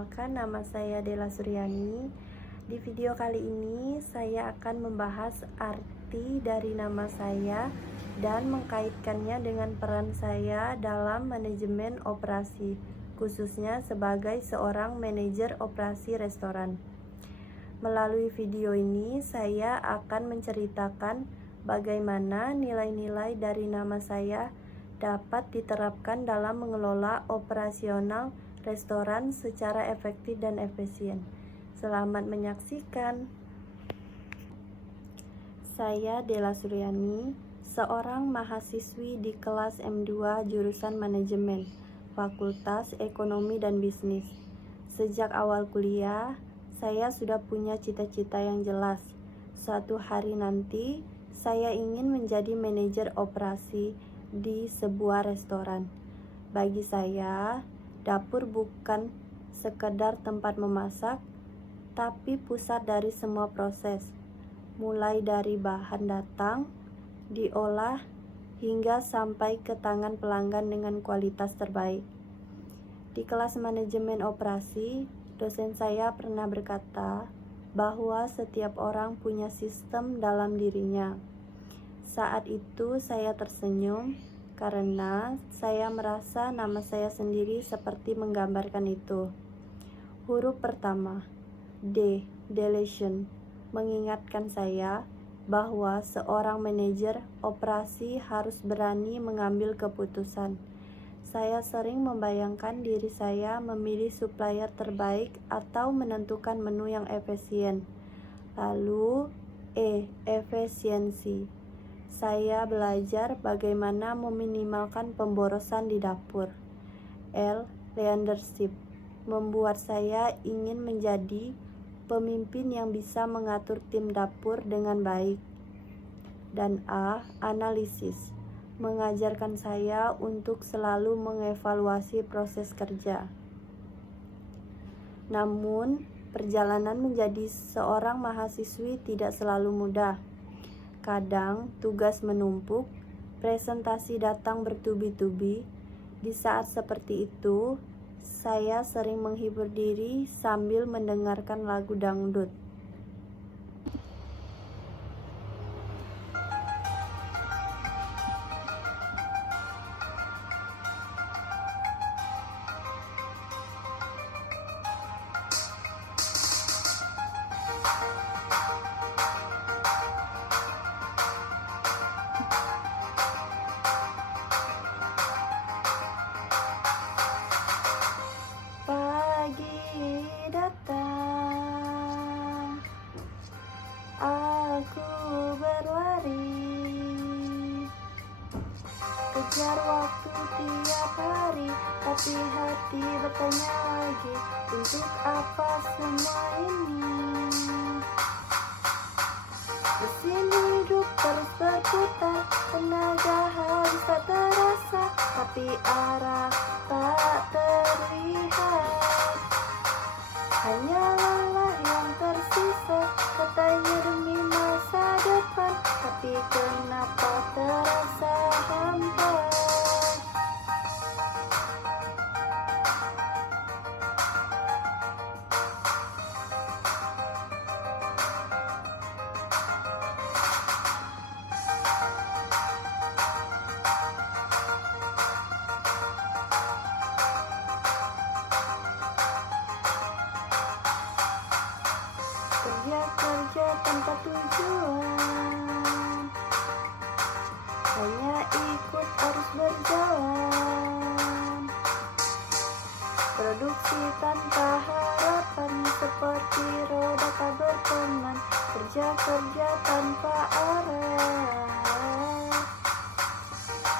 perkenalkan, nama saya Della Suryani. Di video kali ini saya akan membahas arti dari nama saya dan mengkaitkannya dengan peran saya dalam manajemen operasi, khususnya sebagai seorang manajer operasi restoran. Melalui video ini saya akan menceritakan bagaimana nilai-nilai dari nama saya dapat diterapkan dalam mengelola operasional restoran secara efektif dan efisien. Selamat menyaksikan. Saya Della Suryani, seorang mahasiswi di kelas M2 jurusan Manajemen, Fakultas Ekonomi dan Bisnis. Sejak awal kuliah, saya sudah punya cita-cita yang jelas. Suatu hari nanti, saya ingin menjadi manajer operasi di sebuah restoran. Bagi saya, dapur bukan sekedar tempat memasak, tapi pusat dari semua proses, mulai dari bahan datang, diolah, hingga sampai ke tangan pelanggan dengan kualitas terbaik. Di kelas manajemen operasi, dosen saya pernah berkata bahwa setiap orang punya sistem dalam dirinya. Saat itu saya tersenyum karena saya merasa nama saya sendiri seperti menggambarkan itu. Huruf pertama, D, deletion, mengingatkan saya bahwa seorang manajer operasi harus berani mengambil keputusan. Saya sering membayangkan diri saya memilih supplier terbaik atau menentukan menu yang efisien. Lalu, E, efisiensi. Saya belajar bagaimana meminimalkan pemborosan di dapur. L, leadership, membuat saya ingin menjadi pemimpin yang bisa mengatur tim dapur dengan baik. Dan A, analisis, mengajarkan saya untuk selalu mengevaluasi proses kerja. Namun, perjalanan menjadi seorang mahasiswi tidak selalu mudah. Kadang tugas menumpuk, presentasi datang bertubi-tubi. Di saat seperti itu, saya sering menghibur diri sambil mendengarkan lagu dangdut. Pagi datang, aku berlari, kejar waktu tiap hari, tapi hati bertanya lagi, untuk apa semua ini? Mesin hidup terus berputar, tenaga harus tak terasa, tapi arah tak terlihat. Hanya lelah yang tersisa, katanya demi masa depan, tapi kenapa terasa hampa? Kerja tanpa tujuan, hanya ikut arus berjalan. Produksi tanpa harapan, seperti roda tak berteman. Kerja tanpa arah,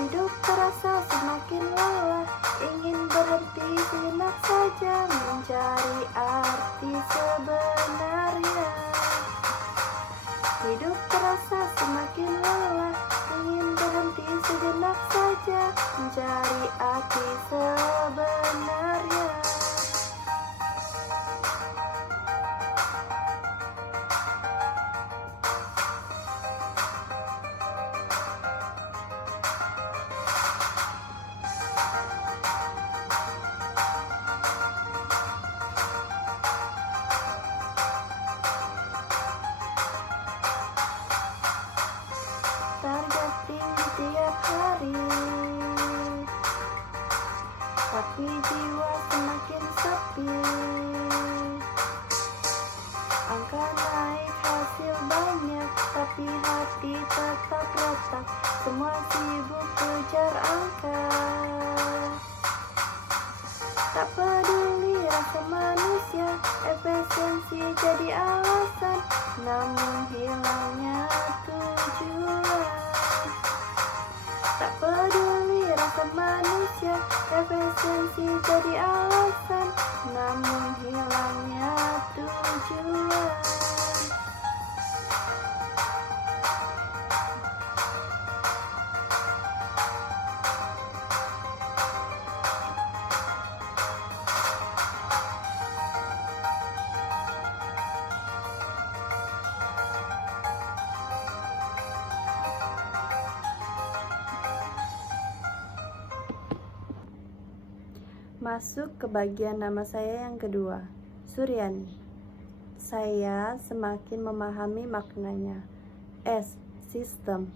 hidup terasa semakin lelah. Ingin berhenti sejenak saja, mencari arti sebenarnya. Hidup terasa semakin lelah, ingin berhenti sejenak saja, mencari arti sebenarnya. naik hasil banyak, tapi hati tetap retak. Semua sibuk kejar angka. Tak peduli rasa manusia, efisiensi jadi alasan, namun hilangnya tujuan. Tak peduli rasa manusia, efisiensi jadi alasan, namun hilangnya tujuan. Masuk ke bagian nama saya yang kedua, Suryani. Saya semakin memahami maknanya. S. Sistem.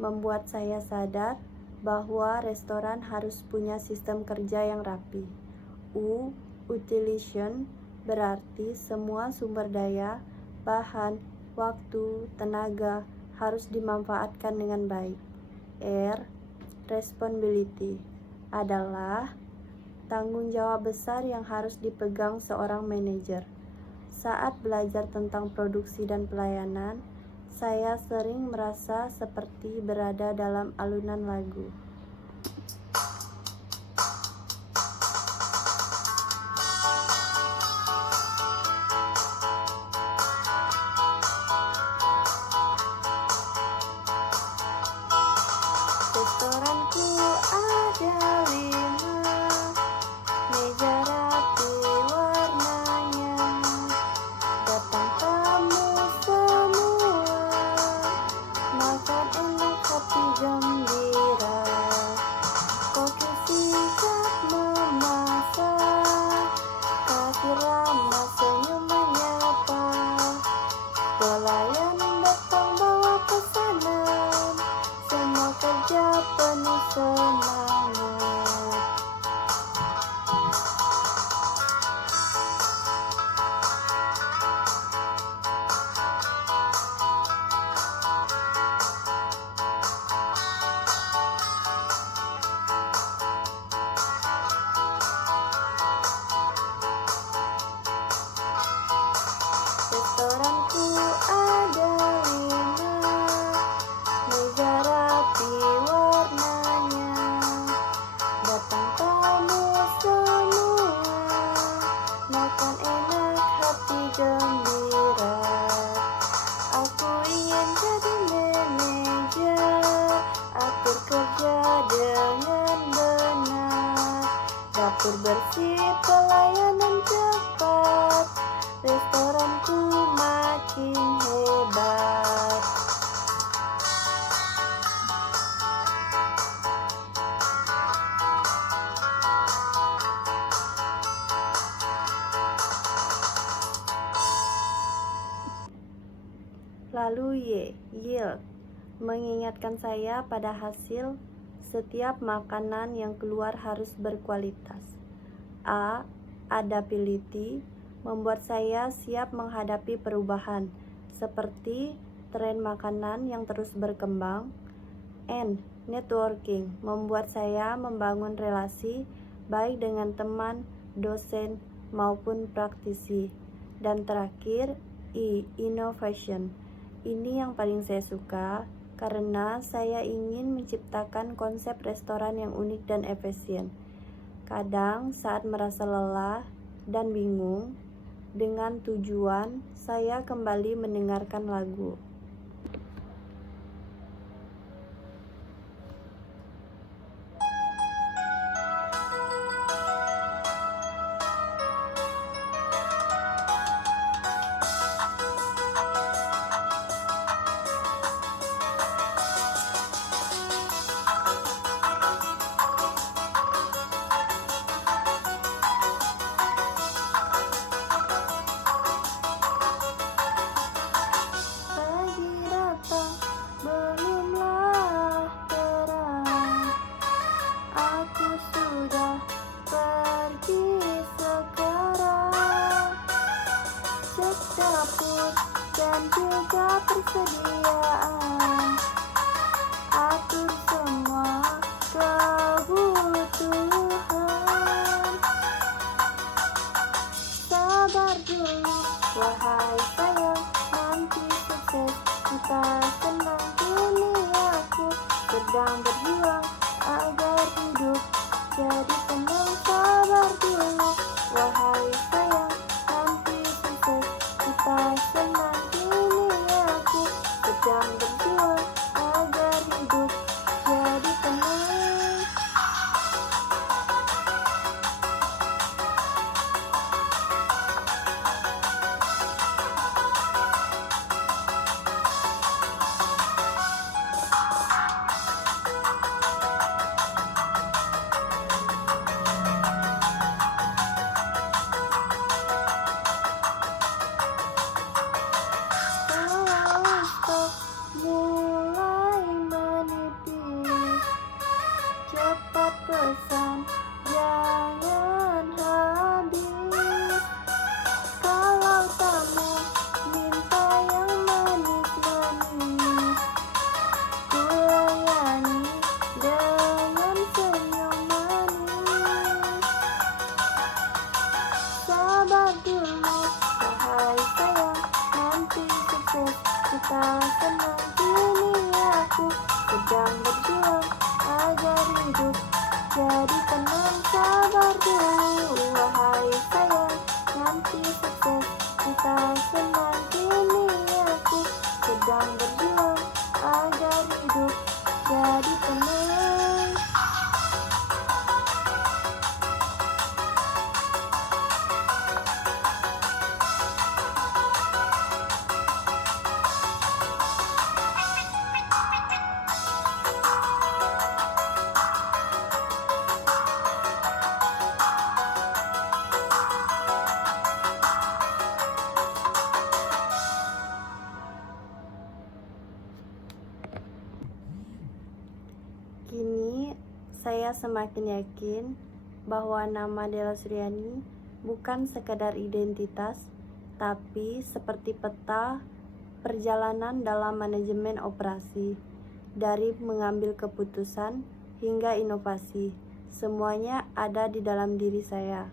Membuat saya sadar bahwa restoran harus punya sistem kerja yang rapi. U. Utilization. Berarti semua sumber daya, bahan, waktu, tenaga harus dimanfaatkan dengan baik. R. Responsibility. Adalah tanggung jawab besar yang harus dipegang seorang manajer. Saat belajar tentang produksi dan pelayanan, saya sering merasa seperti berada dalam alunan lagu. Restoranku ada 5, meja rapi warnanya, datang tamu semua, makan enak hati gembira, koki sigap memasak, kasir ramah senyum menyapa, pelayan datang bawa pesanan, semua kerja penuh semangat. Restoranku ada 5, meja rapi warnanya, datang tamu semua, makan enak hati gembira. Aku ingin jadi manajer, atur kerja dengan benar, dapur bersih, pelayanan cepat, restoranku makin hebat. Lalu Y, yield, mengingatkan saya pada hasil setiap makanan yang keluar harus berkualitas. A, adaptability, membuat saya siap menghadapi perubahan, seperti tren makanan yang terus berkembang. N, networking, membuat saya membangun relasi baik dengan teman, dosen, maupun praktisi. Dan terakhir, I, innovation. Ini yang paling saya suka, karena saya ingin menciptakan konsep restoran yang unik dan efisien. Kadang saat merasa lelah dan bingung dengan tujuan, saya kembali mendengarkan lagu. juga persediaan, atur semua kebutuhan. Sabar dulu, wahai sayang, nanti sukses kita senang. Kini aku sedang berjuang agar hidup jadi tenang. Sabar dulu, wahai sayang, nanti sukses kita senang. Kini aku sedang berjuang agar hidup jadi tenang. Kalau stok mulai menipis, cepat pesan, jangan habis. Kalau tamu minta yang manis-manis, ku layani dengan senyum manis. Sabar dulu, wahai sayang, nanti sukses kita senang. Kini aku sedang berjuang agar hidup jadi tenang. Sabar dulu, wahai sayang, nanti sukses kita senang. Kini aku sedang berjuang agar hidup jadi tenang. Kini saya semakin yakin bahwa nama Della Suryani bukan sekadar identitas, tapi seperti peta perjalanan dalam manajemen operasi. Dari mengambil keputusan hingga inovasi, semuanya ada di dalam diri saya.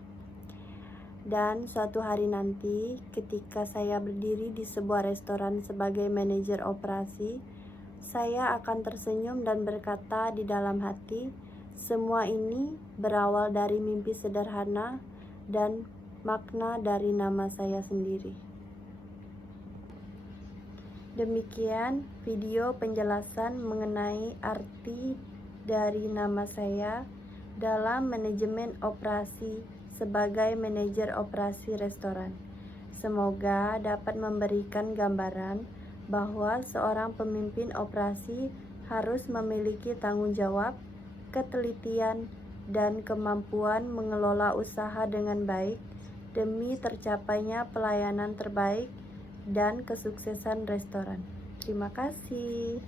Dan suatu hari nanti, ketika saya berdiri di sebuah restoran sebagai manajer operasi, saya akan tersenyum dan berkata di dalam hati, semua ini berawal dari mimpi sederhana dan makna dari nama saya sendiri. Demikian video penjelasan mengenai arti dari nama saya dalam manajemen operasi sebagai manajer operasi restoran. Semoga dapat memberikan gambaran bahwa seorang pemimpin operasi harus memiliki tanggung jawab, ketelitian, dan kemampuan mengelola usaha dengan baik demi tercapainya pelayanan terbaik dan kesuksesan restoran. Terima kasih.